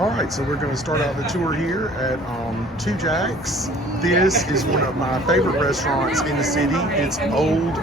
All right, so we're going to start out the tour here at Two Jacks. This is one of my favorite restaurants in the city. It's old,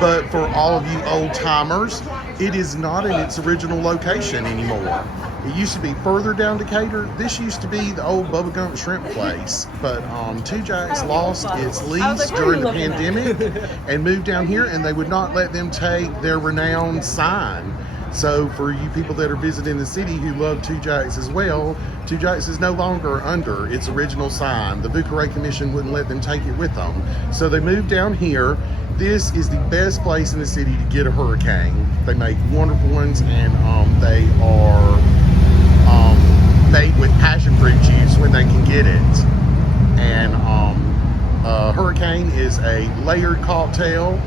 but for all of you old timers, it is not in its original location anymore. It used to be further down Decatur. This used to be the old Bubba Gump shrimp place, but Two Jacks lost its lease during the pandemic and moved down here, and they would not let them take their renowned sign. So for you people that are visiting the city who love Two Jacks as well, Two Jacks is no longer under its original sign. The Bucharest Commission wouldn't let them take it with them. So they moved down here. This is the best place in the city to get a hurricane. They make wonderful ones, and they are made with passion fruit juice when they can get it. And hurricane is a layered cocktail.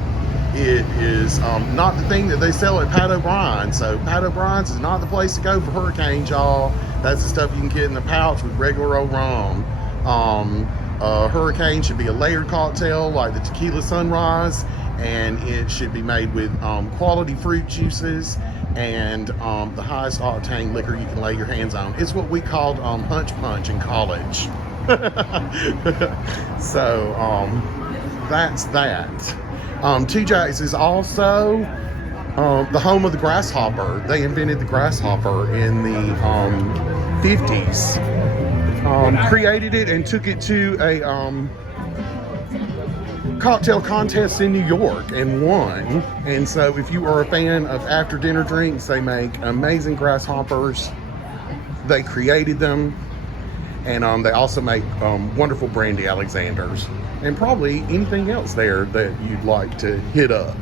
It is not the thing that they sell at Pat O'Brien's. So Pat O'Brien's is not the place to go for hurricanes, y'all. That's the stuff you can get in the pouch with regular old rum. Hurricane should be a layered cocktail like the Tequila Sunrise, and it should be made with quality fruit juices and the highest octane liquor you can lay your hands on. It's what we called Hunch Punch in college. So that's that. Two Jacks is also the home of the grasshopper. They invented the grasshopper in the 50s. Created it and took it to a cocktail contest in New York and won. And so if you are a fan of after dinner drinks, they make amazing grasshoppers. They created them. And they also make wonderful brandy Alexanders. And probably anything else there that you'd like to hit up.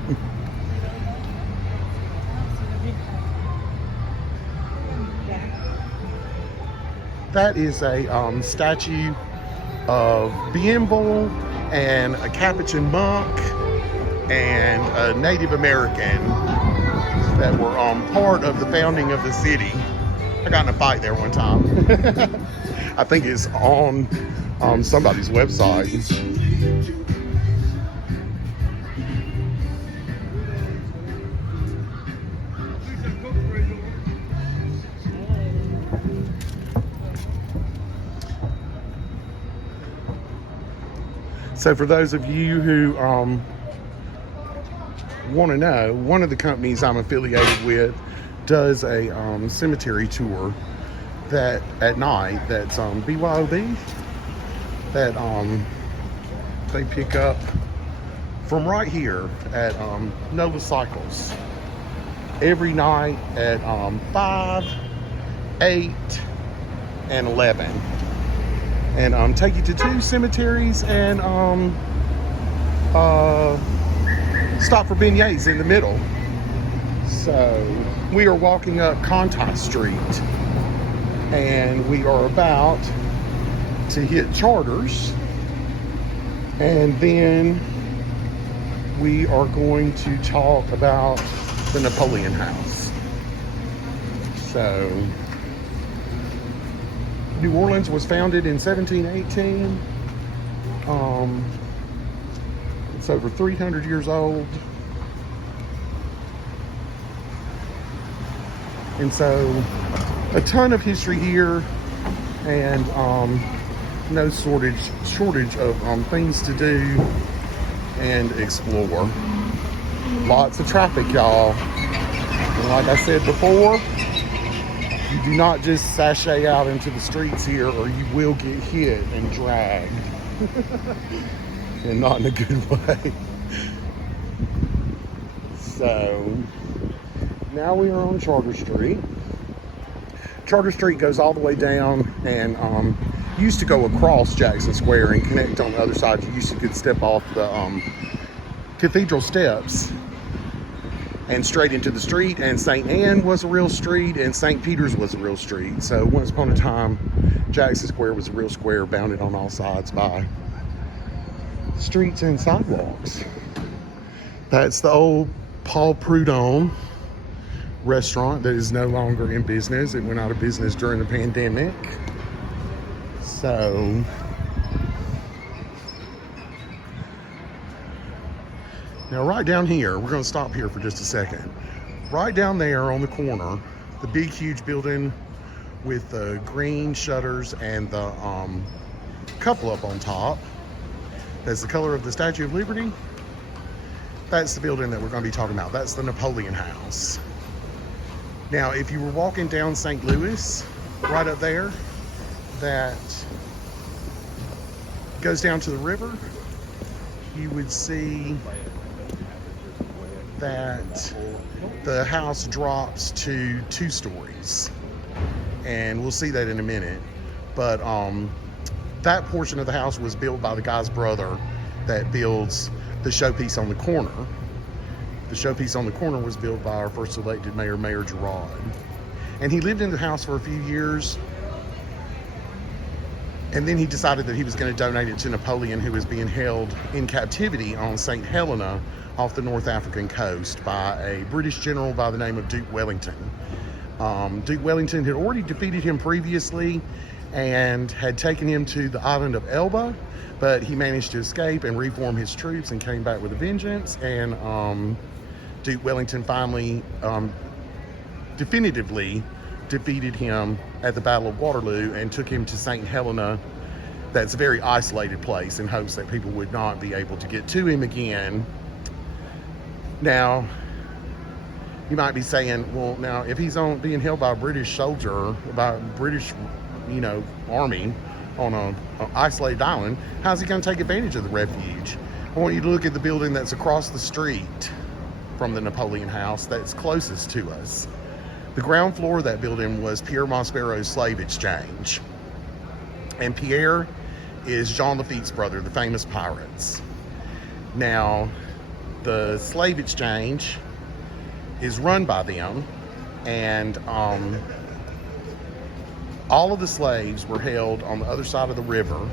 That is a statue of Bienville and a Capuchin monk and a Native American that were part of the founding of the city. I got in a fight there one time. I think it's on somebody's website. So for those of you who want to know, one of the companies I'm affiliated with does a cemetery tour that at night that's BYOB that they pick up from right here at Nova Cycles every night at 5, 8, and 11, and take you to 2 cemeteries and stop for beignets in the middle. So we are walking up Conti Street, and we are about to hit Charters, and then we are going to talk about the Napoleon House. So New Orleans was founded in 1718. It's over 300 years old. And so a ton of history here, and no shortage of things to do and explore. Lots of traffic, y'all. And like I said before, you do not just sashay out into the streets here, or you will get hit and dragged. And not in a good way. So now we are on Charter Street. Charter Street goes all the way down and used to go across Jackson Square and connect on the other side. You used to could step off the cathedral steps and straight into the street, and St. Anne was a real street, and St. Peter's was a real street. So once upon a time, Jackson Square was a real square bounded on all sides by streets and sidewalks. That's the old Paul Prudhomme restaurant that is no longer in business. It went out of business during the pandemic. So now right down here, we're going to stop here for just a second. Right down there on the corner the big, huge building with the green shutters and the couple up on top. That's the color of the Statue of Liberty. That's the building that we're going to be talking about. That's the Napoleon House. Now, if you were walking down St. Louis, right up there, that goes down to the river, you would see that the house drops to 2 stories. And we'll see that in a minute. But that portion of the house was built by the guy's brother that builds the showpiece on the corner. The showpiece on the corner was built by our first elected mayor, Mayor Girard. And he lived in the house for a few years. And then he decided that he was going to donate it to Napoleon, who was being held in captivity on St. Helena off the North African coast by a British general by the name of Duke Wellington. Duke Wellington had already defeated him previously and had taken him to the island of Elba, but he managed to escape and reform his troops and came back with a vengeance. And Duke Wellington finally definitively defeated him at the Battle of Waterloo and took him to St. Helena. That's a very isolated place, in hopes that people would not be able to get to him again. Now, you might be saying, well, now, if he's being held by a British soldier, by a British, army on an isolated island, how's he going to take advantage of the refuge? I want you to look at the building that's across the street from the Napoleon House that's closest to us. The ground floor of that building was Pierre Maspero's slave exchange. And Pierre is Jean Lafitte's brother, the famous pirates. Now, the slave exchange is run by them, and all of the slaves were held on the other side of the river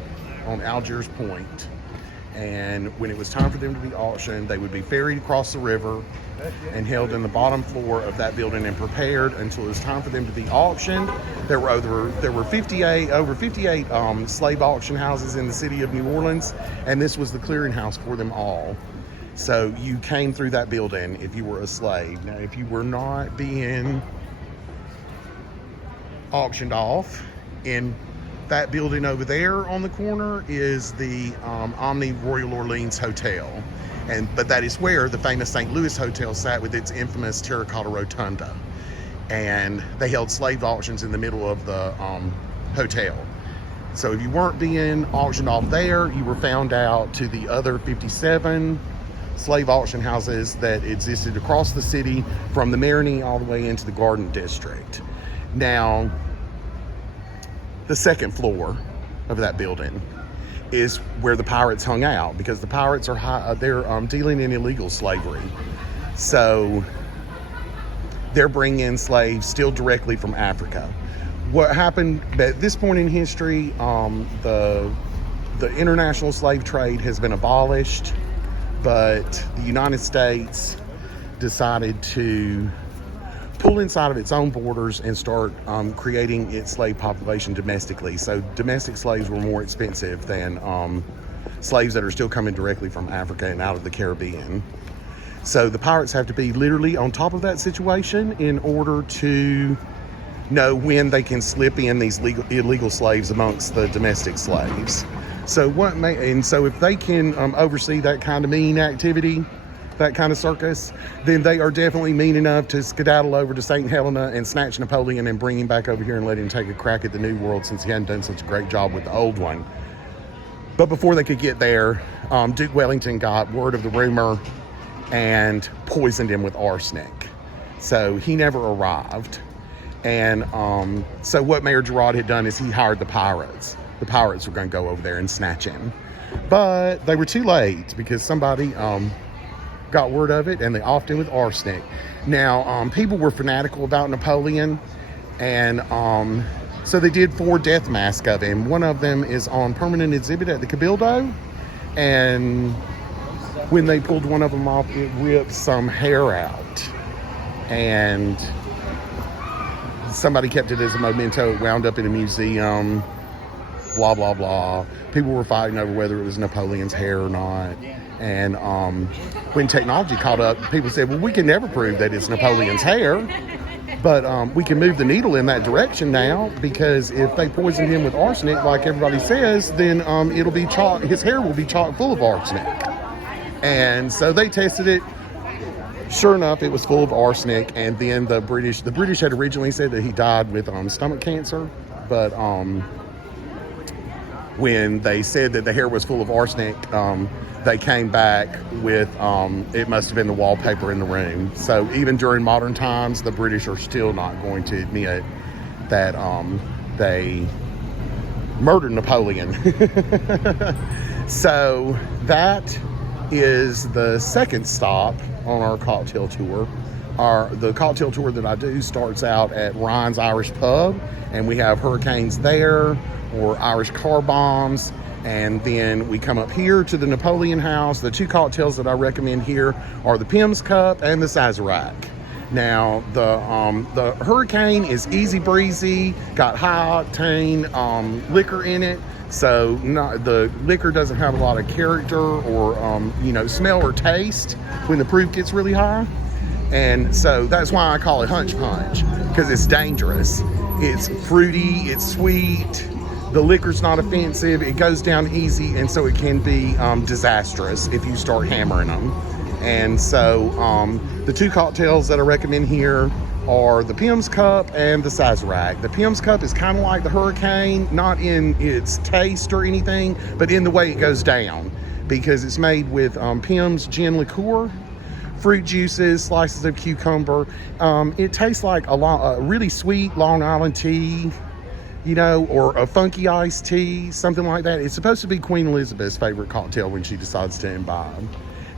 on Algiers Point. And when it was time for them to be auctioned, they would be ferried across the river and held in the bottom floor of that building and prepared until it was time for them to be auctioned. There were over 58 slave auction houses in the city of New Orleans, and this was the clearinghouse for them all. So you came through that building if you were a slave. Now, if you were not being auctioned off, in that building over there on the corner is the Omni Royal Orleans Hotel. But that is where the famous St. Louis Hotel sat with its infamous terracotta rotunda. And they held slave auctions in the middle of the hotel. So if you weren't being auctioned off there, you were found out to the other 57 slave auction houses that existed across the city, from the Marigny all the way into the Garden District. Now, the second floor of that building is where the pirates hung out, because the pirates are dealing in illegal slavery. So they're bringing in slaves still directly from Africa. What happened at this point in history, the international slave trade has been abolished, but the United States decided to pull inside of its own borders and start creating its slave population domestically. So domestic slaves were more expensive than slaves that are still coming directly from Africa and out of the Caribbean. So the pirates have to be literally on top of that situation in order to know when they can slip in these illegal slaves amongst the domestic slaves. So if they can oversee that kind of mean activity, that kind of circus, then they are definitely mean enough to skedaddle over to St. Helena and snatch Napoleon and bring him back over here and let him take a crack at the new world, since he hadn't done such a great job with the old one. But before they could get there, Duke Wellington got word of the rumor and poisoned him with arsenic. So he never arrived. And so what Mayor Girard had done is he hired the pirates. The pirates were going to go over there and snatch him. But they were too late, because somebody got word of it and they offed him with arsenic. Now, people were fanatical about Napoleon, and so they did 4 death masks of him. One of them is on permanent exhibit at the Cabildo, and when they pulled one of them off, it ripped some hair out, and somebody kept it as a memento. It wound up in a museum, blah blah blah. People were fighting over whether it was Napoleon's hair or not. And when technology caught up, people said, well, we can never prove that it's Napoleon's hair. But we can move the needle in that direction now, because if they poisoned him with arsenic, like everybody says, then it'll be chock. His hair will be chock full of arsenic. And so they tested it. Sure enough, it was full of arsenic. And then the British had originally said that he died with stomach cancer, but when they said that the hair was full of arsenic, they came back with it must have been the wallpaper in the room. So even during modern times, the British are still not going to admit that they murdered Napoleon. So that is the second stop on our cocktail tour. The cocktail tour that I do starts out at Ryan's Irish Pub, and we have hurricanes there, or Irish car bombs, and then we come up here to the Napoleon House. The two cocktails that I recommend here are the Pimm's Cup and the Sazerac. Now, the Hurricane is easy breezy, got high octane liquor in it, so the liquor doesn't have a lot of character or smell or taste when the proof gets really high. And so that's why I call it Hunch Punch, because it's dangerous. It's fruity, it's sweet, the liquor's not offensive, it goes down easy, and so it can be disastrous if you start hammering them. And so the two cocktails that I recommend here are the Pimm's Cup and the Sazerac. The Pimm's Cup is kind of like the Hurricane, not in its taste or anything, but in the way it goes down, because it's made with Pimm's gin liqueur, fruit juices, slices of cucumber. It tastes like a really sweet Long Island tea, or a funky iced tea, something like that. It's supposed to be Queen Elizabeth's favorite cocktail when she decides to imbibe.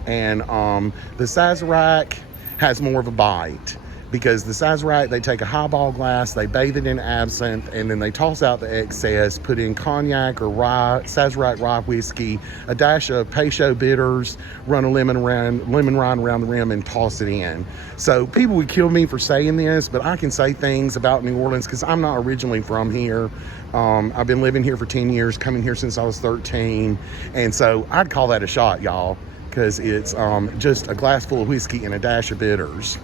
And the Sazerac has more of a bite, because the Sazerac, they take a highball glass, they bathe it in absinthe, and then they toss out the excess, put in cognac or rye, Sazerac rye whiskey, a dash of Peychaud bitters, run a lemon rind around the rim, and toss it in. So people would kill me for saying this, but I can say things about New Orleans because I'm not originally from here. I've been living here for 10 years, coming here since I was 13, and so I'd call that a shot, y'all, because it's just a glass full of whiskey and a dash of bitters.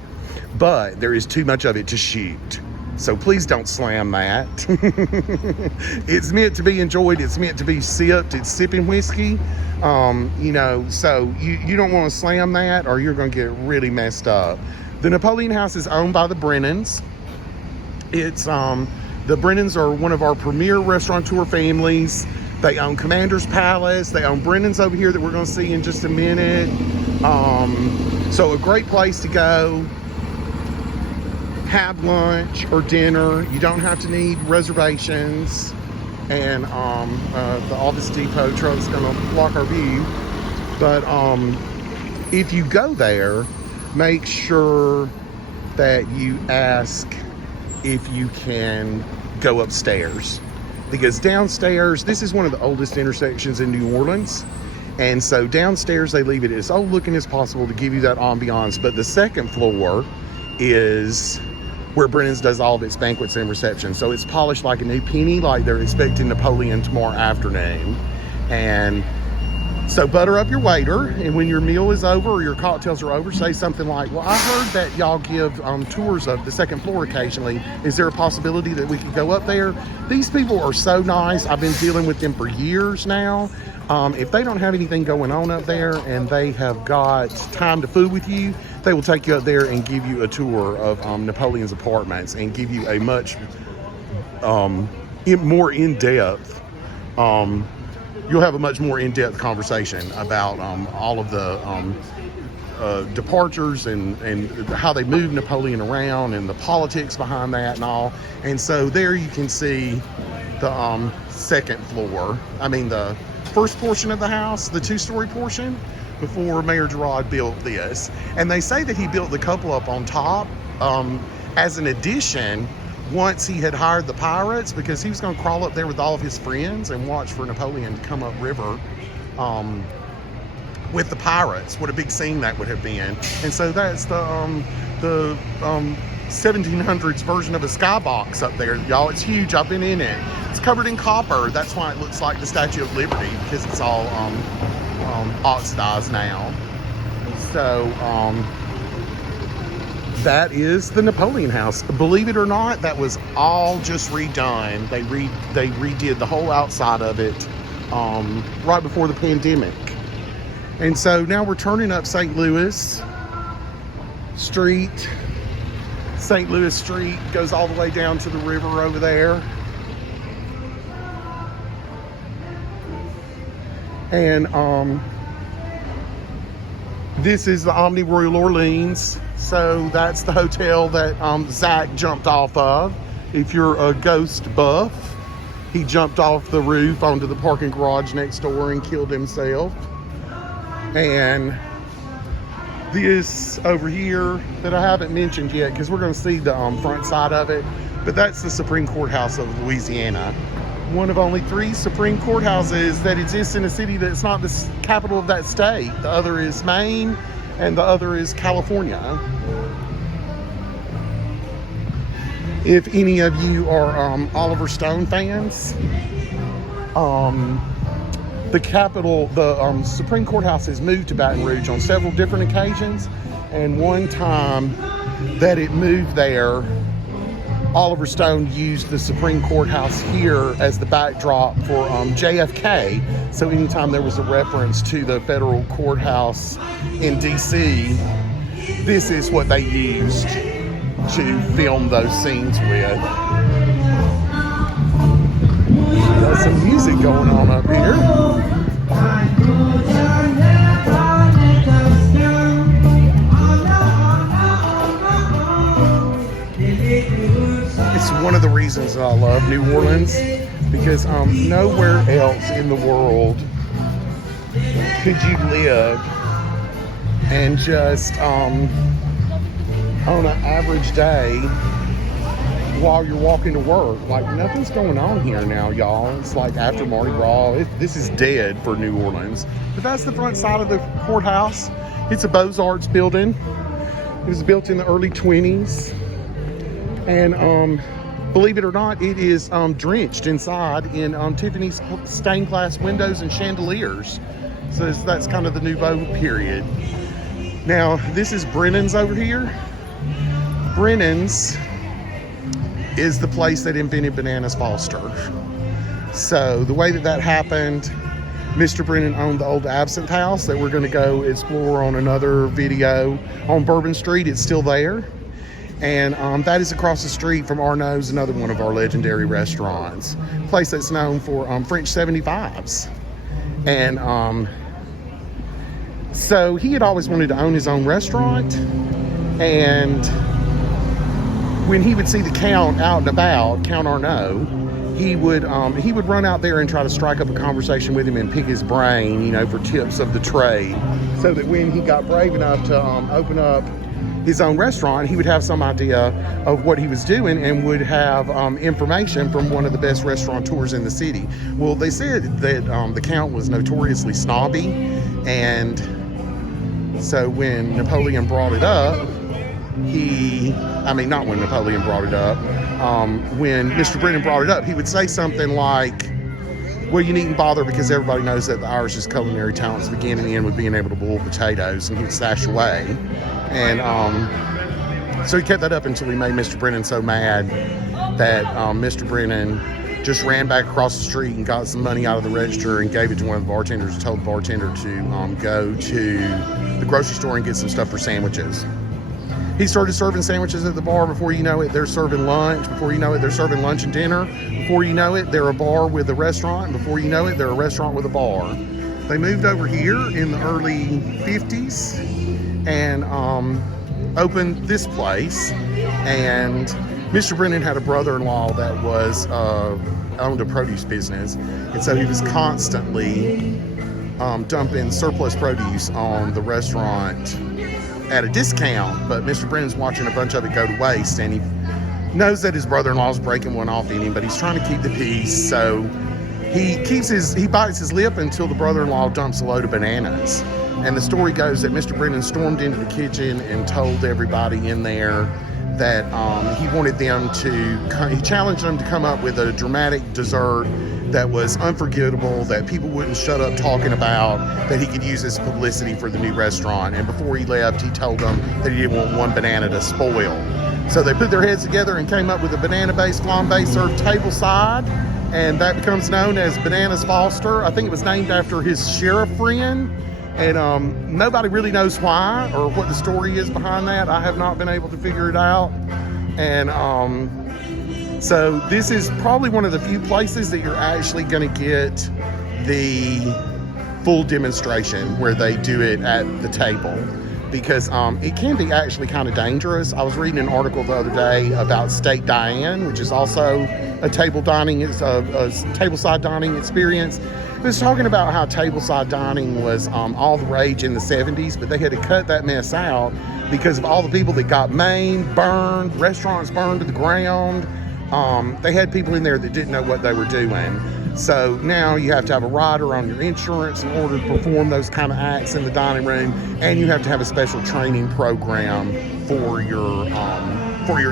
But there is too much of it to shoot. So please don't slam that. It's meant to be enjoyed. It's meant to be sipped. It's sipping whiskey. So you don't want to slam that, or you're going to get really messed up. The Napoleon House is owned by the Brennans. It's the Brennans are one of our premier restaurateur families. They own Commander's Palace. They own Brennan's over here that we're going to see in just a minute. So a great place to go. Have lunch or dinner. You don't have to need reservations, and the Office Depot truck's gonna block our view. But if you go there, make sure that you ask if you can go upstairs, because downstairs, this is one of the oldest intersections in New Orleans, and so downstairs they leave it as old looking as possible to give you that ambiance. But the second floor is where Brennan's does all of its banquets and receptions. So it's polished like a new penny, like they're expecting Napoleon tomorrow afternoon. And so butter up your waiter, and when your meal is over or your cocktails are over, say something like, well, I heard that y'all give tours of the second floor occasionally. Is there a possibility that we could go up there? These people are so nice. I've been dealing with them for years now. If they don't have anything going on up there and they have got time to fool with you, they will take you up there and give you a tour of Napoleon's apartments and give you a much more in-depth, you'll have a much more in-depth conversation about all of the departures and how they move Napoleon around and the politics behind that and all. And so there you can see the second floor. I mean, the first portion of the house, the two-story portion, before Mayor Girard built this. And they say that he built the couple up on top as an addition once he had hired the pirates, because he was going to crawl up there with all of his friends and watch for Napoleon to come up river with the pirates. What a big scene that would have been. And so that's the 1700s version of a skybox up there, y'all. It's huge. I've been in it. It's covered in copper. That's why it looks like the Statue of Liberty, because it's all oxidized now. So that is the Napoleon House. Believe it or not, that was all just redone. They redid the whole outside of it right before the pandemic. And so now we're turning up St. Louis Street. St. Louis Street goes all the way down to the river over there. And this is the Omni Royal Orleans. So that's the hotel that Zach jumped off of. If you're a ghost buff, he jumped off the roof onto the parking garage next door and killed himself. And this over here that I haven't mentioned yet, because we're going to see the front side of it, but that's the Supreme Courthouse of Louisiana. One of only 3 Supreme Courthouses that exist in a city that's not the capital of that state. The other is Maine, and the other is California. If any of you are Oliver Stone fans, the Supreme Courthouse has moved to Baton Rouge on several different occasions, and one time that it moved there, Oliver Stone used the Supreme Courthouse here as the backdrop for JFK. So anytime there was a reference to the federal courthouse in DC, this is what they used to film those scenes with. Got some music going on up here. It's one of the reasons that I love New Orleans, because nowhere else in the world could you live and just on an average day while you're walking to work. Like, nothing's going on here now, y'all. It's like after Mardi Gras. This is dead for New Orleans. But that's the front side of the courthouse. It's a Beaux-Arts building. It was built in the early 20s. And believe it or not, it is drenched inside in Tiffany's stained glass windows and chandeliers. So that's kind of the Nouveau period. Now, this is Brennan's over here. Brennan's is the place that invented Bananas Foster. So the way that happened, Mr. Brennan owned the old Absinthe House that we're going to go explore on another video on Bourbon Street. It's still there. And that is across the street from Arnaud's, another one of our legendary restaurants. A place that's known for French 75s. And so he had always wanted to own his own restaurant. And when he would see the Count out and about, Count Arnaud, he would run out there and try to strike up a conversation with him and pick his brain, for tips of the trade. So that when he got brave enough to open up his own restaurant, he would have some idea of what he was doing and would have information from one of the best restaurateurs in the city. Well, they said that the Count was notoriously snobby, and so when Napoleon brought it up, not when Napoleon brought it up, when Mr. Brennan brought it up, he would say something like, well, you needn't bother because everybody knows that the Irish's culinary talents begin and end with being able to boil potatoes, and he would stash away. And so he kept that up until he made Mr. Brennan so mad that Mr. Brennan just ran back across the street and got some money out of the register and gave it to one of the bartenders and told the bartender to go to the grocery store and get some stuff for sandwiches. He started serving sandwiches at the bar. Before you know it, they're serving lunch. Before you know it, they're serving lunch and dinner. Before you know it, they're a bar with a restaurant. And before you know it, they're a restaurant with a bar. They moved over here in the early 50s and opened this place. And Mr. Brennan had a brother-in-law that was owned a produce business. And so he was constantly dumping surplus produce on the restaurant at a discount, but Mr. Brennan's watching a bunch of it go to waste, and he knows that his brother-in-law's breaking one off in him, but he's trying to keep the peace, so he bites his lip until the brother-in-law dumps a load of bananas. And the story goes that Mr. Brennan stormed into the kitchen and told everybody in there that he challenged them to come up with a dramatic dessert that was unforgettable, that people wouldn't shut up talking about, that he could use as publicity for the new restaurant. And before he left, he told them that he didn't want one banana to spoil. So they put their heads together and came up with a banana-based flambe served tableside, and that becomes known as Bananas Foster. I think it was named after his sheriff friend, and nobody really knows why or what the story is behind that. I have not been able to figure it out. And so this is probably one of the few places that you're actually going to get the full demonstration where they do it at the table, because it can be actually kind of dangerous. I was reading an article the other day about Steak Diane, which is also a table dining, it's a tableside dining experience. It was talking about how tableside dining was all the rage in the 70s, but they had to cut that mess out because of all the people that got maimed, burned, restaurants burned to the ground. They had people in there that didn't know what they were doing. So now you have to have a rider on your insurance in order to perform those kind of acts in the dining room, and you have to have a special training program for your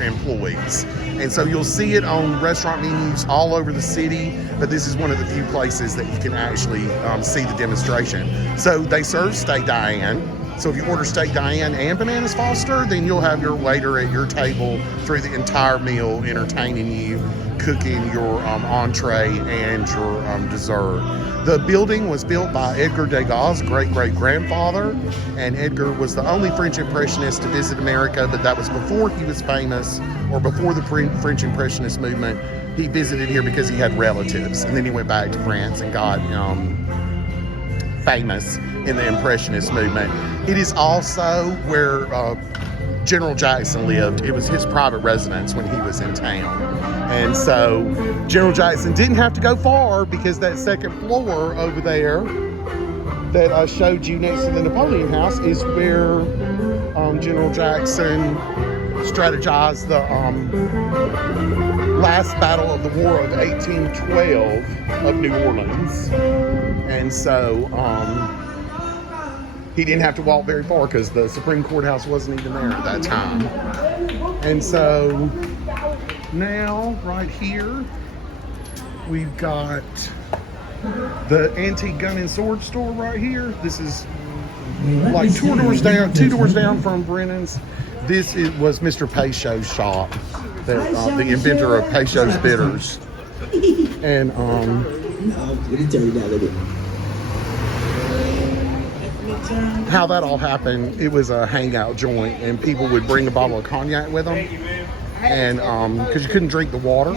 employees. And so you'll see it on restaurant menus all over the city, but this is one of the few places that you can actually see the demonstration. So they serve Steak Diane. So if you order Steak Diane and Bananas Foster, then you'll have your waiter at your table through the entire meal, entertaining you, cooking your entree and your dessert. The building was built by Edgar Degas' great-great-grandfather, and Edgar was the only French Impressionist to visit America, but that was before he was famous, or before the French Impressionist movement. He visited here because he had relatives, and then he went back to France and got famous in the Impressionist movement. It is also where General Jackson lived. It was his private residence when he was in town. And so General Jackson didn't have to go far, because that second floor over there that I showed you next to the Napoleon House is where General Jackson strategized the last battle of the War of 1812 of New Orleans. And so he didn't have to walk very far because the Supreme Courthouse wasn't even there at that time. And so now, right here, we've got the Antique Gun and Sword store right here. This is like two doors down from Brennan's. This was Mr. Peychaud's shop, the inventor of Peychaud's bitters. And how that all happened, it was a hangout joint, and people would bring a bottle of cognac with them, and because you couldn't drink the water,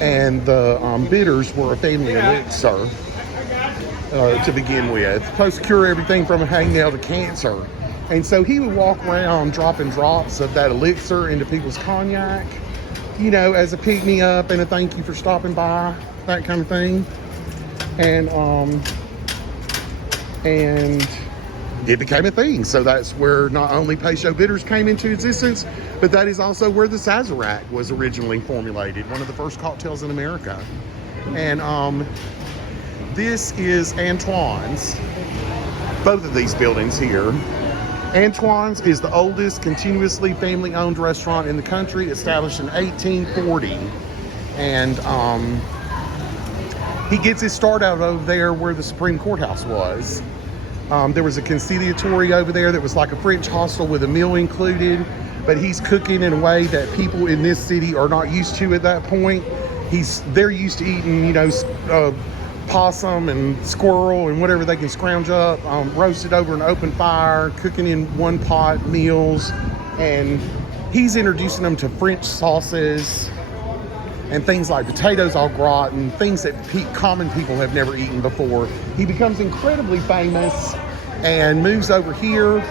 and the bitters were a family elixir to begin with, supposed to cure everything from a hangnail to cancer. And so he would walk around dropping drops of that elixir into people's cognac, you know, as a pick-me-up and a thank you for stopping by, that kind of thing. And it became a thing. So that's where not only Peychaud bitters came into existence, but that is also where the Sazerac was originally formulated, one of the first cocktails in America. And this is Antoine's, both of these buildings here. Antoine's is the oldest continuously family-owned restaurant in the country, established in 1840. And he gets his start out over there where the Supreme Courthouse was. There was a conciliatory over there that was like a French hostel with a meal included, but he's cooking in a way that people in this city are not used to at that point. They're used to eating, you know, possum and squirrel and whatever they can scrounge up, roasted over an open fire, cooking in one pot meals, and he's introducing them to French sauces and things like potatoes au gratin, things that common people have never eaten before. He becomes incredibly famous and moves over here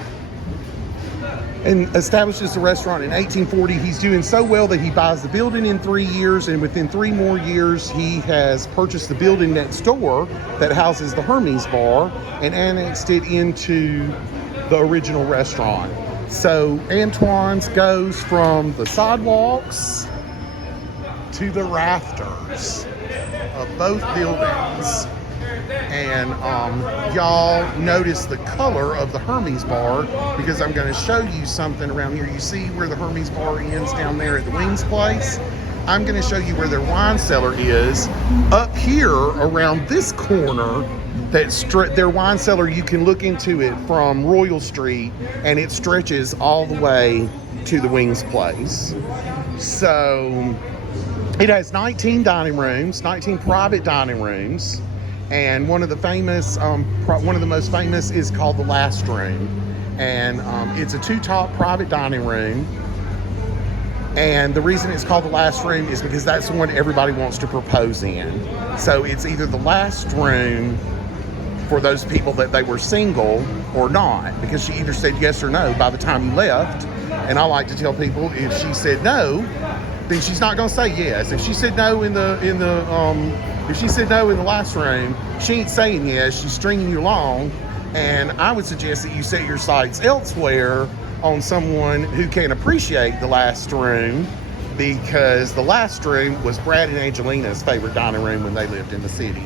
and establishes the restaurant in 1840. He's doing so well that he buys the building in 3 years, and within 3 more years, he has purchased the building next door that houses the Hermes Bar and annexed it into the original restaurant. So Antoine's goes from the sidewalks to the rafters of both buildings. And y'all notice the color of the Hermes Bar, because I'm going to show you something around here. You see where the Hermes Bar ends down there at the Wings place? I'm going to show you where their wine cellar is. Up here around this corner, their wine cellar, you can look into it from Royal Street, and it stretches all the way to the Wings place. So it has 19 dining rooms, 19 private dining rooms, and one of the most famous is called the Last Room, and it's a 2-top private dining room. And the reason it's called the Last Room is because that's the one everybody wants to propose in. So it's either the last room for those people that they were single or not, because she either said yes or no by the time you left. And I like to tell people, if she said no, then she's not going to say yes. If she said no in the last room, she ain't saying yes. She's stringing you along. And I would suggest that you set your sights elsewhere on someone who can appreciate the Last Room, because the Last Room was Brad and Angelina's favorite dining room when they lived in the city.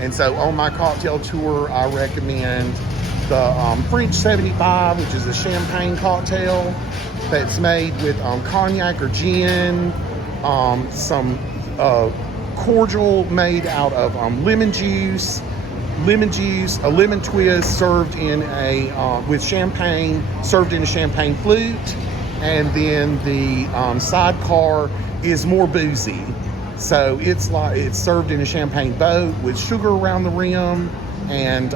And so on my cocktail tour, I recommend the French 75, which is a champagne cocktail that's made with cognac or gin, some cordial made out of lemon juice, a lemon twist served in with champagne, served in a champagne flute, and then the sidecar is more boozy. So it's served in a champagne boat with sugar around the rim, and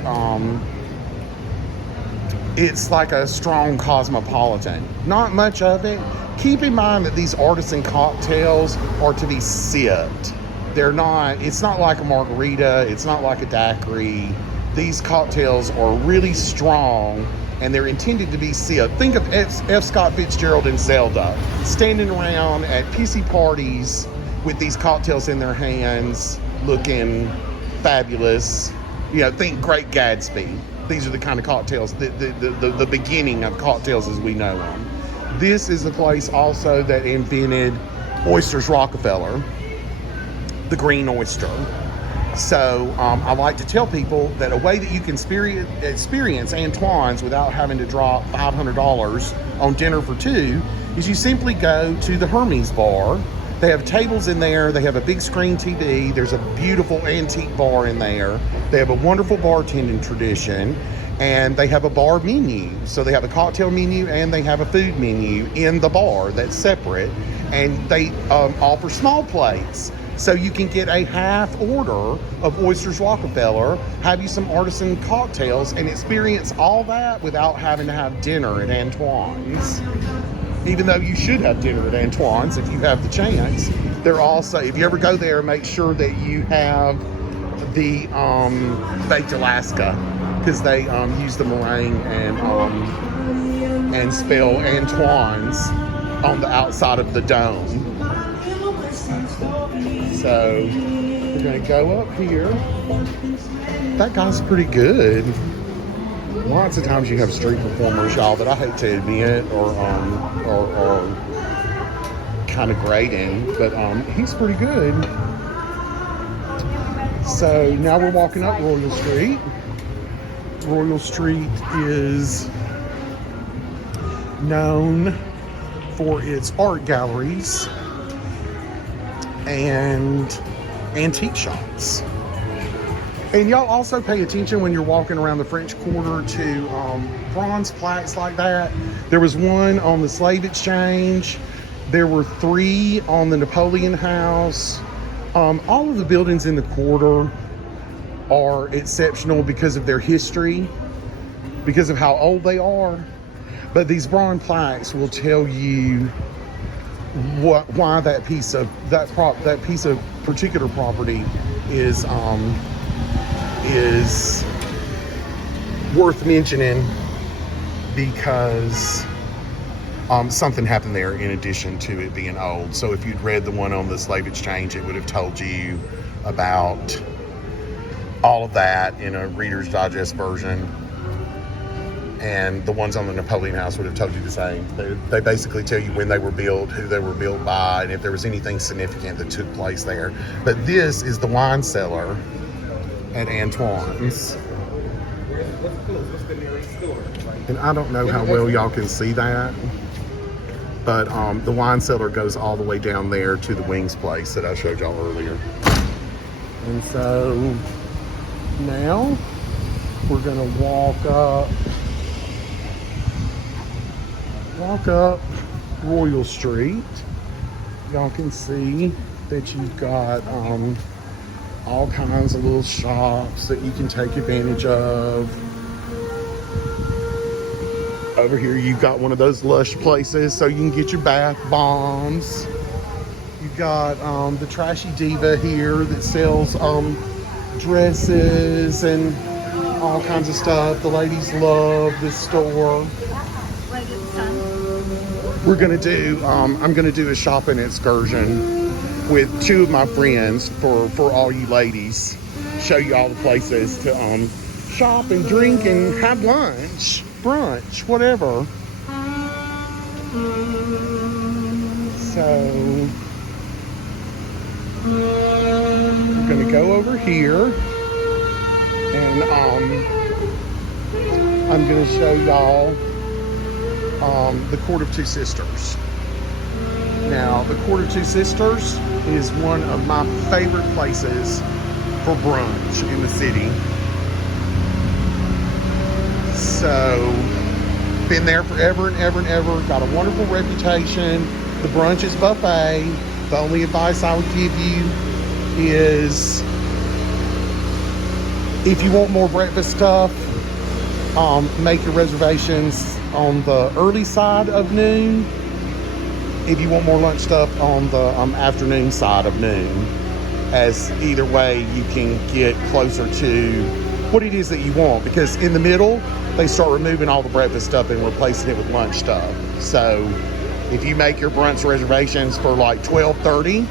it's like a strong cosmopolitan. Not much of it. Keep in mind that these artisan cocktails are to be sipped. It's not like a margarita, it's not like a daiquiri. These cocktails are really strong, and they're intended to be sipped. Think of F. Scott Fitzgerald and Zelda standing around at pissy parties with these cocktails in their hands, looking fabulous. Think Great Gatsby. These are the kind of cocktails, the beginning of cocktails as we know them. This is the place also that invented Oysters Rockefeller, the green oyster. So I like to tell people that a way that you can experience Antoine's without having to drop $500 on dinner for two is you simply go to the Hermes bar. They have tables in there. They have a big screen TV. There's a beautiful antique bar in there. They have a wonderful bartending tradition, and they have a bar menu. So they have a cocktail menu and they have a food menu in the bar that's separate, and they offer small plates. So you can get a half order of Oysters Rockefeller, have you some artisan cocktails, and experience all that without having to have dinner at Antoine's. Even though you should have dinner at Antoine's if you have the chance. They're also, if you ever go there, make sure that you have the baked Alaska, because they use the meringue and spell Antoine's on the outside of the dome. So we're going to go up here. That guy's pretty good. Lots of times you have street performers, y'all, that I hate to admit or kind of grating, but he's pretty good. So now we're walking up Royal Street. Royal Street is known for its art galleries and antique shops. And y'all also pay attention when you're walking around the French Quarter to bronze plaques like that. There was one on the Slave Exchange. There were 3 on the Napoleon House. All of the buildings in the quarter are exceptional because of their history, because of how old they are. But these bronze plaques will tell you why that piece of particular property is worth mentioning, because something happened there in addition to it being old. So if you'd read the one on the Slave Exchange, it would have told you about all of that in a Reader's Digest version. And the ones on the Napoleon House would have told you the same. They basically tell you when they were built, who they were built by, and if there was anything significant that took place there. But this is the wine cellar at Antoine's. And I don't know how well y'all can see that, But the wine cellar goes all the way down there to the wings place that I showed y'all earlier. And so now we're gonna walk up Royal Street. Y'all can see that you've got all kinds of little shops that you can take advantage of. Over here you've got one of those Lush places so you can get your bath bombs. You've got the Trashy Diva here that sells dresses and all kinds of stuff. The ladies love this store. We're gonna do, I'm gonna do a shopping excursion with two of my friends for all you ladies. Show you all the places to shop and drink and have lunch, brunch, whatever. So we're gonna go over here and I'm gonna show y'all the Court of Two Sisters. Now, the Court of Two Sisters is one of my favorite places for brunch in the city. So, been there forever and ever and ever. Got a wonderful reputation. The brunch is buffet. The only advice I would give you is if you want more breakfast stuff, make your reservations on the early side of noon. If you want more lunch stuff, on the afternoon side of noon, as either way you can get closer to what it is that you want, because in the middle they start removing all the breakfast stuff and replacing it with lunch stuff. So if you make your brunch reservations for like 12:30,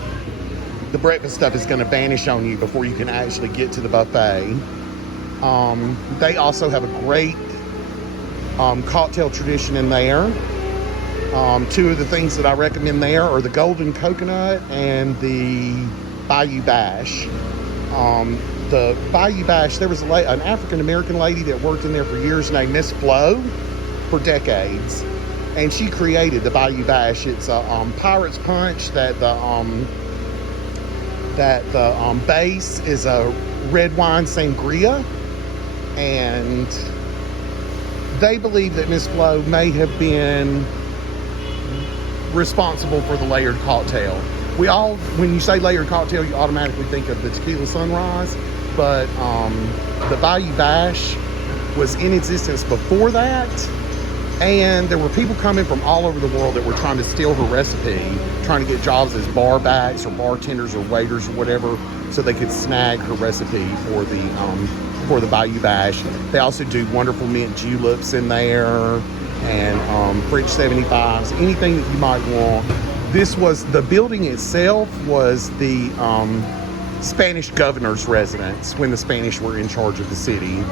the breakfast stuff is going to vanish on you before you can actually get to the buffet. They also have a great cocktail tradition in there. Two of the things that I recommend there are the Golden Coconut and the Bayou Bash. The Bayou Bash, there was an African-American lady that worked in there for years named Miss Flo for decades. And she created the Bayou Bash. It's a Pirate's Punch that the base is a red wine sangria. And they believe that Miss Flo may have been responsible for the layered cocktail. When you say layered cocktail, you automatically think of the Tequila Sunrise, but the Bayou Bash was in existence before that, and there were people coming from all over the world that were trying to steal her recipe, trying to get jobs as bar backs or bartenders or waiters or whatever, so they could snag her recipe for the Bayou Bash. They also do wonderful mint juleps in there, and French 75s, anything that you might want. The building itself was the Spanish governor's residence when the Spanish were in charge of the city.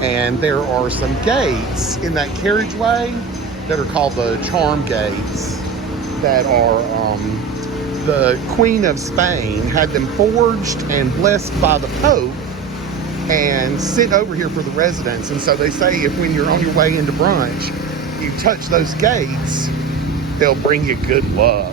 And there are some gates in that carriageway that are called the Charm Gates that are, the Queen of Spain had them forged and blessed by the Pope and sent over here for the residents. And so they say if when you're on your way into brunch, you touch those gates, they'll bring you good luck.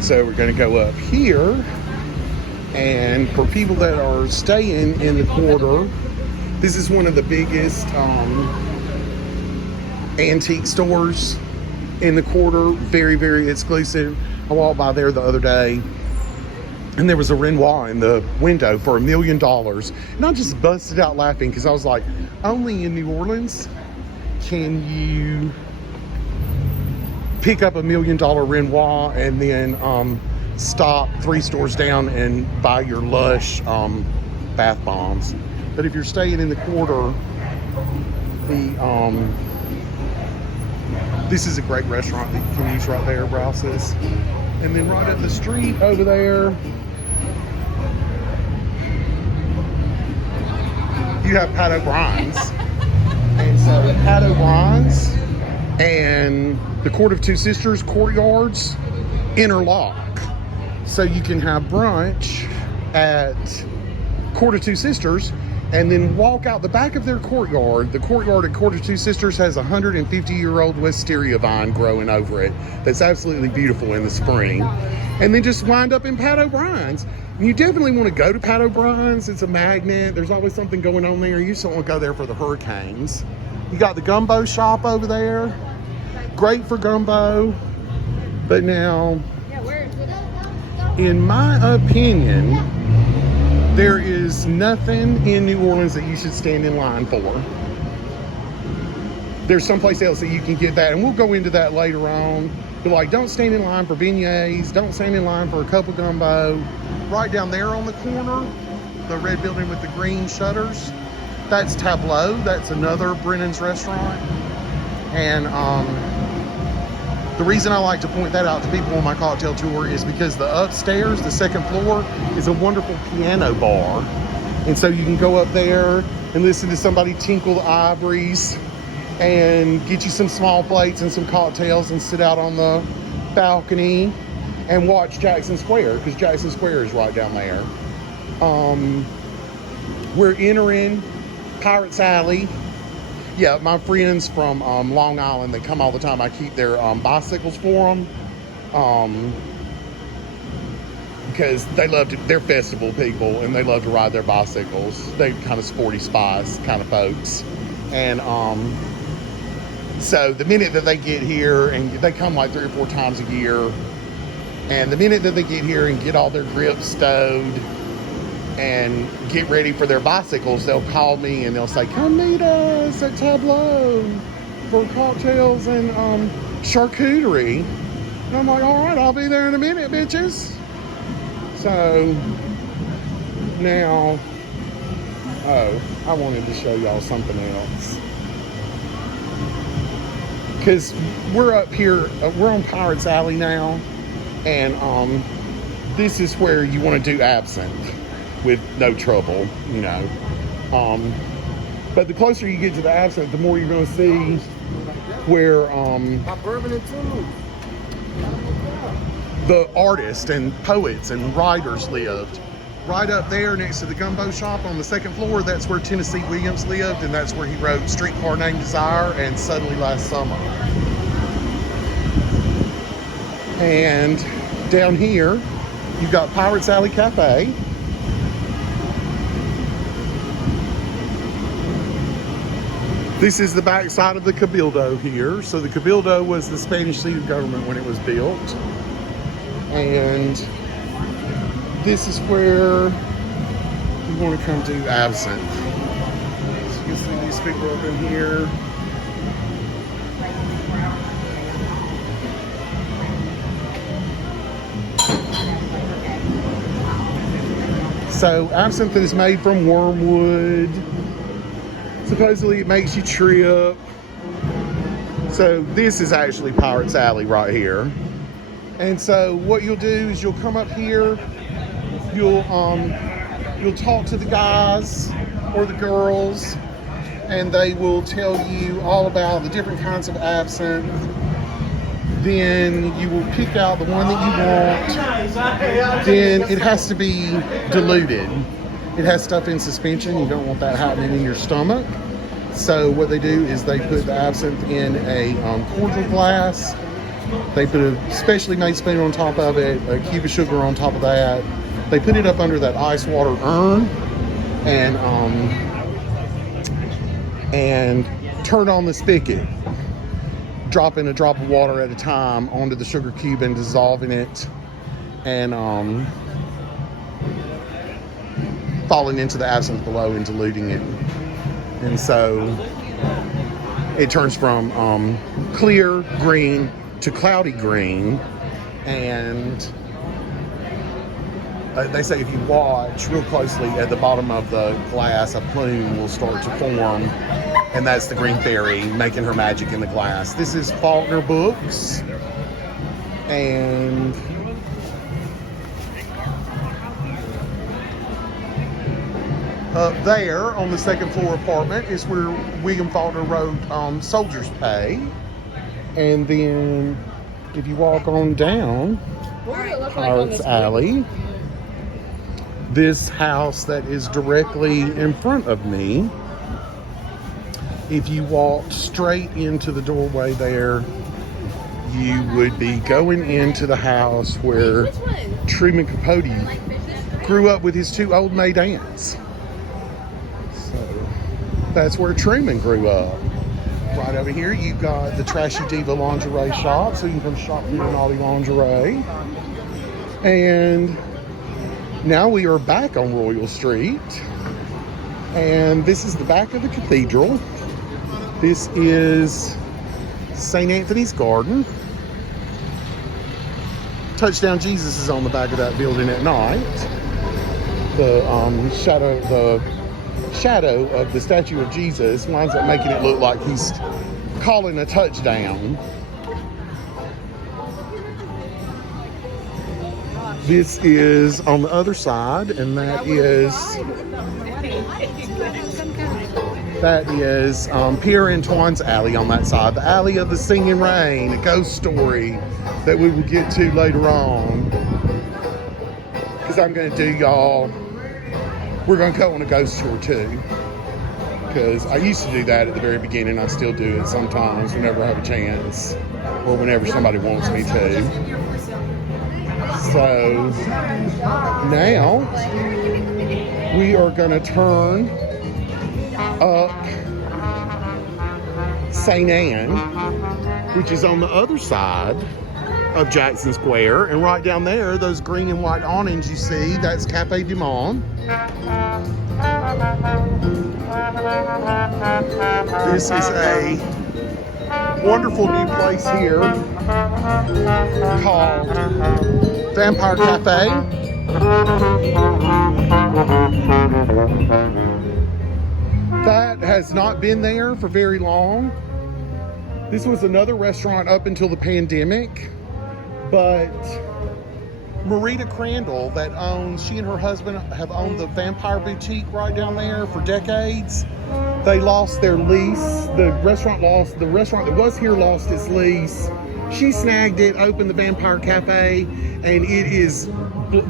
So we're going to go up here, and for people that are staying in the quarter, this is one of the biggest antique stores in the quarter. Very, very exclusive. I walked by there the other day, and there was a Renoir in the window for $1 million. And I just busted out laughing because I was like, only in New Orleans can you pick up $1 million Renoir and then stop 3 stores down and buy your Lush bath bombs. But if you're staying in the quarter, this is a great restaurant that you can use right there, Rouse's. And then right up the street over there, you have Pat O'Brien's. And so Pat O'Brien's and the Court of Two Sisters courtyards interlock. So you can have brunch at Court of Two Sisters, and then walk out the back of their courtyard. The courtyard at Court of Two Sisters has a 150-year-old wisteria vine growing over it that's absolutely beautiful in the spring. And then just wind up in Pat O'Brien's. And you definitely want to go to Pat O'Brien's. It's a magnet. There's always something going on there. You just don't want to go there for the hurricanes. You got the gumbo shop over there. Great for gumbo. But now, in my opinion, there is nothing in New Orleans that you should stand in line for. There's someplace else that you can get that, and we'll go into that later on. But like, don't stand in line for beignets. Don't stand in line for a cup of gumbo. Right down there on the corner, the red building with the green shutters, that's Tableau. That's another Brennan's restaurant. And the reason I like to point that out to people on my cocktail tour is because the upstairs, the second floor, is a wonderful piano bar. And so you can go up there and listen to somebody tinkle the ivories and get you some small plates and some cocktails and sit out on the balcony and watch Jackson Square, because Jackson Square is right down there. We're entering Pirates Alley. Yeah, my friends from Long Island, they come all the time. I keep their bicycles for them because they love to, they're festival people and they love to ride their bicycles. They're kind of sporty spice kind of folks. And so the minute that they get here, and they come like 3 or 4 times a year, and the minute that they get here and get all their grips stowed and get ready for their bicycles, they'll call me and they'll say, come meet us at Tableau for cocktails and charcuterie. And I'm like, all right, I'll be there in a minute, bitches. So now, I wanted to show y'all something else. Because we're up here, we're on Pirates Alley now, and this is where you want to do absinthe with no trouble, you know. But the closer you get to the absinthe, the more you're going to see where the artists and poets and writers lived. Right up there next to the gumbo shop on the second floor, that's where Tennessee Williams lived, and that's where he wrote Streetcar Named Desire and Suddenly Last Summer. And down here, you've got Pirates Alley Cafe. This is the back side of the Cabildo here. So the Cabildo was the Spanish seat of government when it was built. And this is where you want to come do absinthe. So you can see these people up in here. So absinthe is made from wormwood. Supposedly it makes you trip. So this is actually Pirates Alley right here. And so what you'll do is you'll come up here, you'll talk to the guys or the girls, and they will tell you all about the different kinds of absinthe. Then you will pick out the one that you want. Then it has to be diluted. It has stuff in suspension. You don't want that happening in your stomach. So what they do is they put the absinthe in a cordial glass. They put a specially made spoon on top of it, a cube of sugar on top of that. They put it up under that ice water urn and turn on the spigot, dropping a drop of water at a time onto the sugar cube and dissolving it, and falling into the absinthe below and diluting it. And so it turns from clear green to cloudy green. And they say if you watch real closely at the bottom of the glass, a plume will start to form, and that's the green fairy making her magic in the glass. This is Faulkner Books, and up there on the second floor apartment is where William Faulkner wrote Soldier's Pay. And then if you walk on down Pirates Alley, This house that is directly in front of me, if you walked straight into the doorway there, you would be going into the house where Truman Capote grew up with his two old maid aunts. So that's where Truman grew up. Right over here, you've got the Trashy Diva lingerie shop, so you can come shop for your naughty lingerie. And now we are back on Royal Street, and this is the back of the cathedral. This is St. Anthony's Garden. Touchdown Jesus is on the back of that building at night. The shadow of the statue of Jesus winds up making it look like he's calling a touchdown. This is on the other side, and that is Pierre Antoine's alley on that side. The Alley of the Singing Rain, a ghost story that we will get to later on. Because I'm going to do y'all, we're going to go on a ghost tour too. Because I used to do that at the very beginning. I still do it sometimes whenever I have a chance, or whenever somebody wants me to. So now we are going to turn up St. Anne, which is on the other side of Jackson Square. And right down there, those green and white awnings you see, that's Cafe du Monde. This is a wonderful new place here called Vampire Cafe. That has not been there for very long. This was another restaurant up until the pandemic, but Marita Crandall she and her husband have owned the Vampire Boutique right down there for decades. They lost their lease. The restaurant that was here lost its lease. She snagged it, opened the Vampire Cafe, and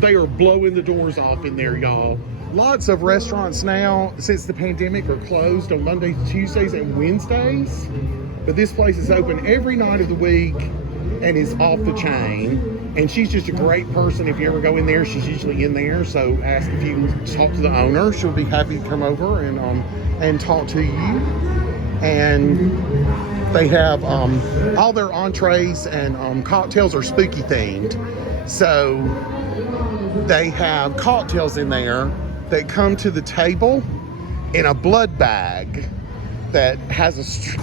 they are blowing the doors off in there, y'all. Lots of restaurants now, since the pandemic, are closed on Mondays, Tuesdays, and Wednesdays. But this place is open every night of the week and is off the chain. And she's just a great person. If you ever go in there, she's usually in there. So ask if you can talk to the owner. She'll be happy to come over and talk to you. And they have all their entrees and cocktails are spooky themed. So they have cocktails in there that come to the table in a blood bag that has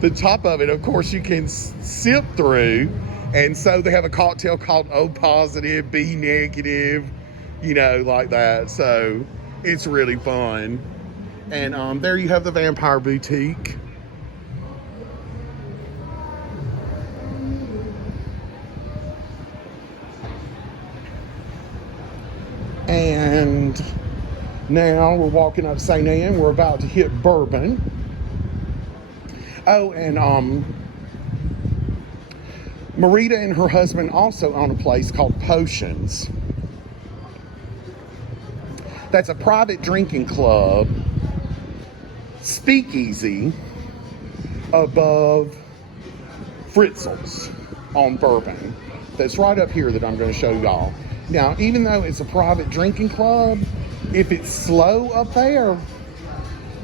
the top of it, of course, you can sip through. And so they have a cocktail called O positive, B negative, like that. So it's really fun. And there you have the Vampire Boutique. And now we're walking up St. Anne. We're about to hit Bourbon. Oh, and Marita and her husband also own a place called Potions. That's a private drinking club, speakeasy, above Fritzl's on Bourbon. That's right up here that I'm going to show y'all. Now, even though it's a private drinking club, if it's slow up there,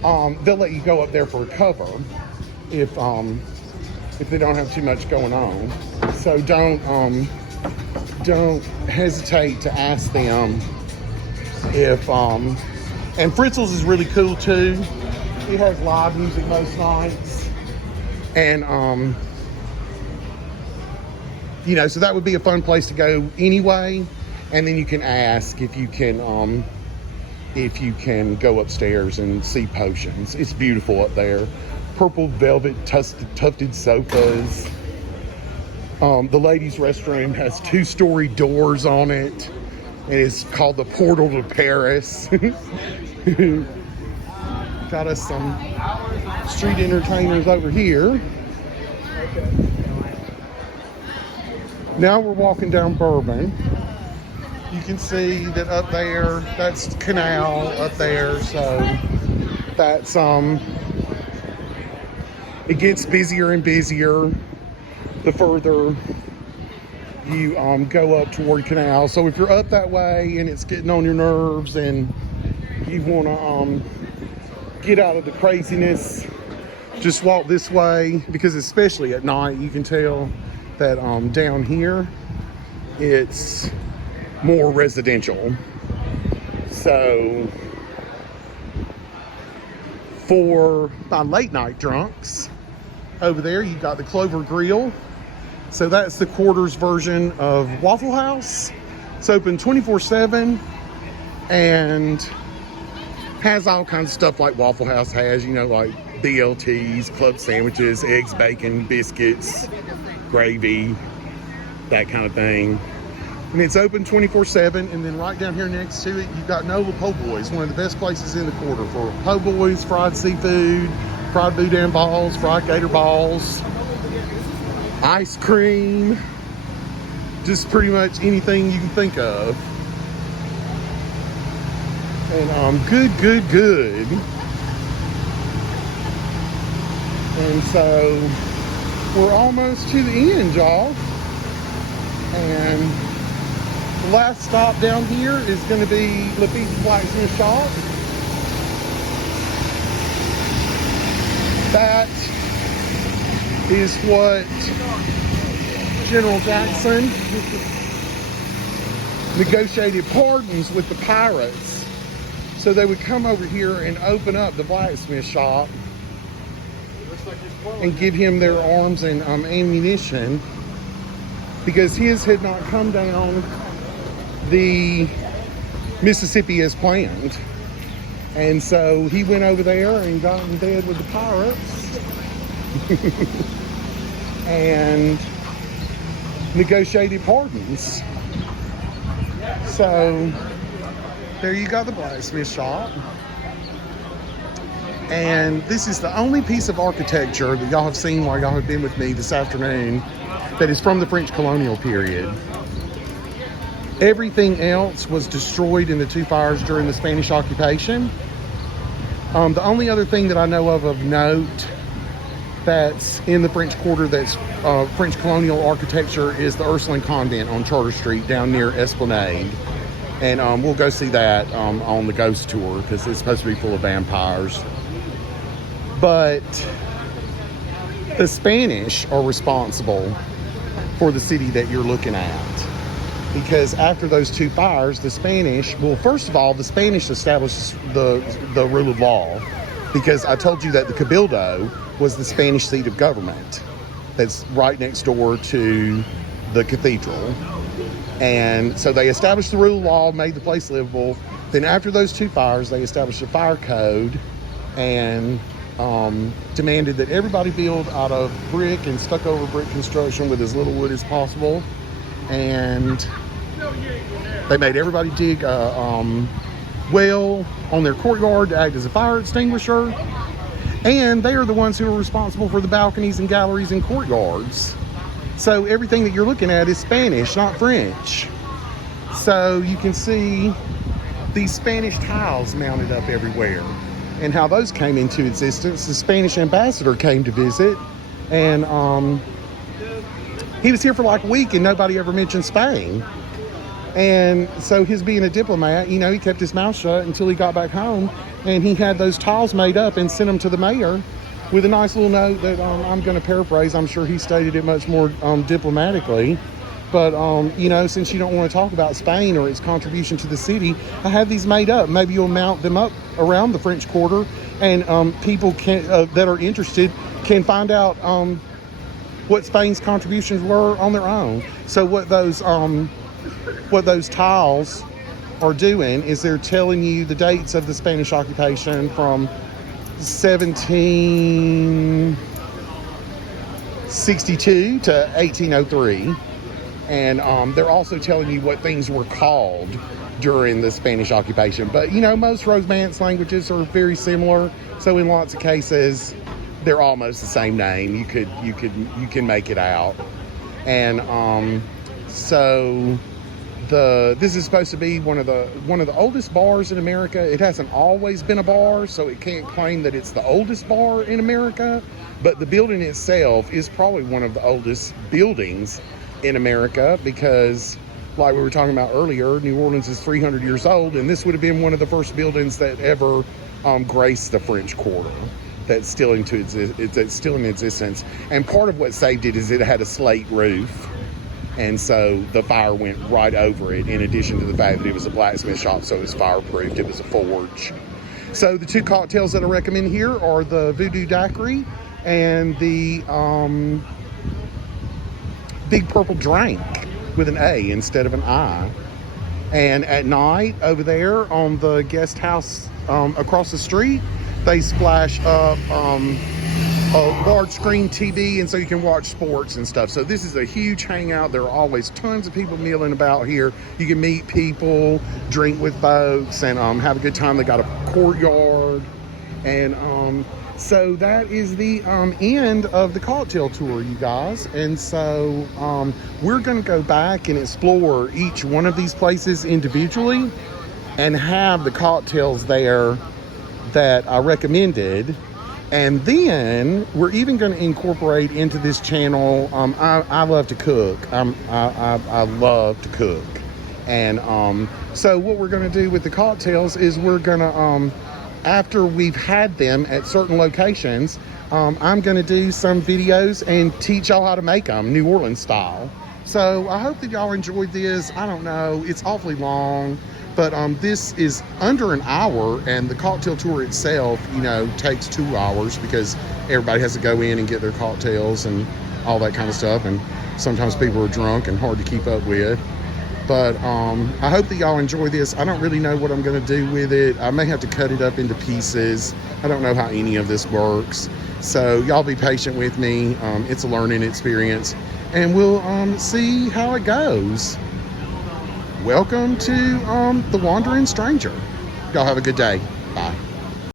they'll let you go up there for a cover if they don't have too much going on. So don't hesitate to ask them if and Fritzl's is really cool too. It has live music most nights, and so that would be a fun place to go anyway. And then you can ask if you can go upstairs and see Potions. It's beautiful up there. Purple velvet tufted sofas. The ladies' restroom has 2-story doors on it. And it's called the Portal to Paris. Got us some street entertainers over here. Now we're walking down Bourbon. You can see that up there, that's canal up there. So that's, it gets busier and busier the further you go up toward canal. So if you're up that way and it's getting on your nerves and you want to get out of the craziness, just walk this way, because especially at night you can tell that down here it's more residential. So for my late night drunks, over there you got the Clover Grill. So that's the quarters version of Waffle House. It's open 24/7 and has all kinds of stuff like Waffle House has, you know, like BLTs, club sandwiches, eggs, bacon, biscuits, gravy, that kind of thing. And it's open 24/7. And then right down here next to it, you've got Nova Po' Boys, one of the best places in the quarter for po' boys, fried seafood, fried boudin balls, fried gator balls, ice cream, just pretty much anything you can think of. And good. And so we're almost to the end, y'all. And the last stop down here is going to be Lafitte's Blacksmith Shop. That is what General Jackson negotiated pardons with the pirates, so they would come over here and open up the blacksmith shop and give him their arms and ammunition, because his had not come down the Mississippi as planned. And so he went over there and got in bed with the pirates and negotiated pardons. So there you got the blacksmith shop. And this is the only piece of architecture that y'all have seen while y'all have been with me this afternoon that is from the French colonial period. Everything else was destroyed in the two fires during the Spanish occupation. The only other thing that I know of note that's in the French Quarter that's French colonial architecture is the Ursuline Convent on Charter Street down near Esplanade. And we'll go see that on the ghost tour, because it's supposed to be full of vampires. But the Spanish are responsible for the city that you're looking at. Because after those two fires, the Spanish, well, first of all, the Spanish established the rule of law, because I told you that the Cabildo was the Spanish seat of government that's right next door to the cathedral. And so they established the rule of law, made the place livable. Then after those two fires, they established a fire code and demanded that everybody build out of brick and stuck-over brick construction with as little wood as possible. And they made everybody dig a well on their courtyard to act as a fire extinguisher. And they are the ones who are responsible for the balconies and galleries and courtyards. So everything that you're looking at is Spanish, not French. So you can see these Spanish tiles mounted up everywhere. And how those came into existence, the Spanish ambassador came to visit, and he was here for like a week and nobody ever mentioned Spain. And so his being a diplomat, you know, he kept his mouth shut until he got back home, and he had those tiles made up and sent them to the mayor with a nice little note that I'm going to paraphrase. I'm sure he stated it much more diplomatically. But, you know, since you don't want to talk about Spain or its contribution to the city, I have these made up. Maybe you'll mount them up around the French Quarter, and people can that are interested can find out what Spain's contributions were on their own. So what those tiles are doing is they're telling you the dates of the Spanish occupation from 1762 to 1803. And they're also telling you what things were called during the Spanish occupation. But, you know, most Romance languages are very similar. So in lots of cases, they're almost the same name. You can make it out. And so This is supposed to be one of the oldest bars in America. It hasn't always been a bar, so it can't claim that it's the oldest bar in America, but the building itself is probably one of the oldest buildings in America, because like we were talking about earlier, New Orleans is 300 years old, and this would have been one of the first buildings that ever graced the French Quarter. That's still in existence. And part of what saved it is it had a slate roof. And so the fire went right over it, in addition to the fact that it was a blacksmith shop, so it was fireproofed. It was a forge. So the two cocktails that I recommend here are the Voodoo Daiquiri and the Big Purple Drink with an A instead of an I. And at night over there on the guest house across the street, they splash up a large screen TV, and so you can watch sports and stuff. So this is a huge hangout. There are always tons of people milling about here. You can meet people, drink with folks, and have a good time. They got a courtyard, and so that is the end of the cocktail tour, you guys. And so we're going to go back and explore each one of these places individually and have the cocktails there that I recommended. And then we're even going to incorporate into this channel, I love to cook. I love to cook. And so what we're going to do with the cocktails is we're going to, after we've had them at certain locations, I'm going to do some videos and teach y'all how to make them New Orleans style. So I hope that y'all enjoyed this. I don't know, it's awfully long, but this is under an hour, and the cocktail tour itself, you know, takes 2 hours because everybody has to go in and get their cocktails and all that kind of stuff, and sometimes people are drunk and hard to keep up with. But I hope that y'all enjoy this. I don't really know what I'm going to do with it. I may have to cut it up into pieces. I don't know how any of this works. So y'all be patient with me. It's a learning experience, and we'll see how it goes. Welcome to The Wandering Stranger. Y'all have a good day. Bye.